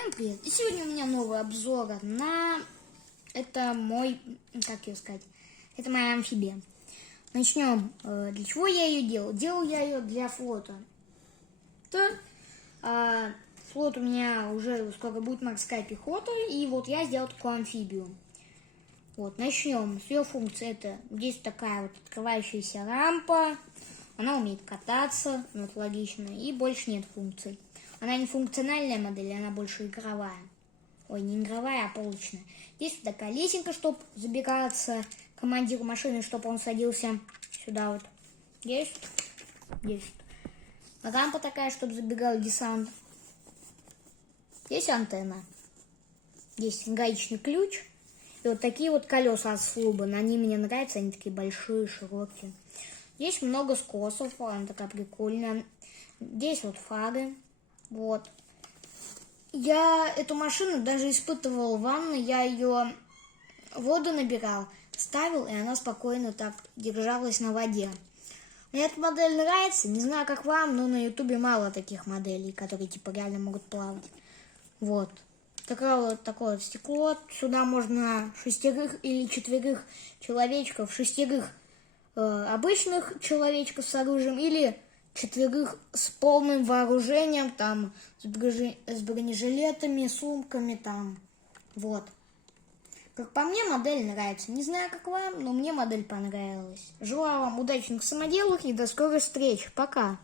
Всем привет! И сегодня у меня новый обзор на... Это мой... Как ее сказать? Это моя амфибия. Начнем. Для чего я ее делал? Делал я ее для флота. Флот у меня уже скоро будет морская пехота. И вот я сделал такую амфибию. Вот, начнем с ее функции. Это здесь такая вот открывающаяся рампа. Она умеет кататься, ну, это логично. И больше нет функций. Она не функциональная модель, она больше игровая. Ой, не игровая, а полочная. Здесь вот такая лесенка, чтобы забираться командиру машины, чтобы он садился сюда вот. Есть. Рампа такая, чтобы забегал десант. Есть антенна. Есть гаечный ключ. И вот такие вот колеса от Слубан. Они мне нравятся, они такие большие, широкие. Здесь много скосов, она такая прикольная. Здесь вот фары. Вот. Я эту машину даже испытывал в ванной. Я ее воду набирал, ставил, и она спокойно так держалась на воде. Мне эта модель нравится. Не знаю, как вам, но на ютубе мало таких моделей, которые типа реально могут плавать. Вот. Такое вот стекло. Сюда можно 6 или 4 человечков, 6 обычных человечков с оружием или 4 с полным вооружением, там, с бронежилетами, сумками, там, вот. Как по мне, модель нравится. Не знаю, как вам, но мне модель понравилась. Желаю вам удачных самоделок и до скорых встреч. Пока.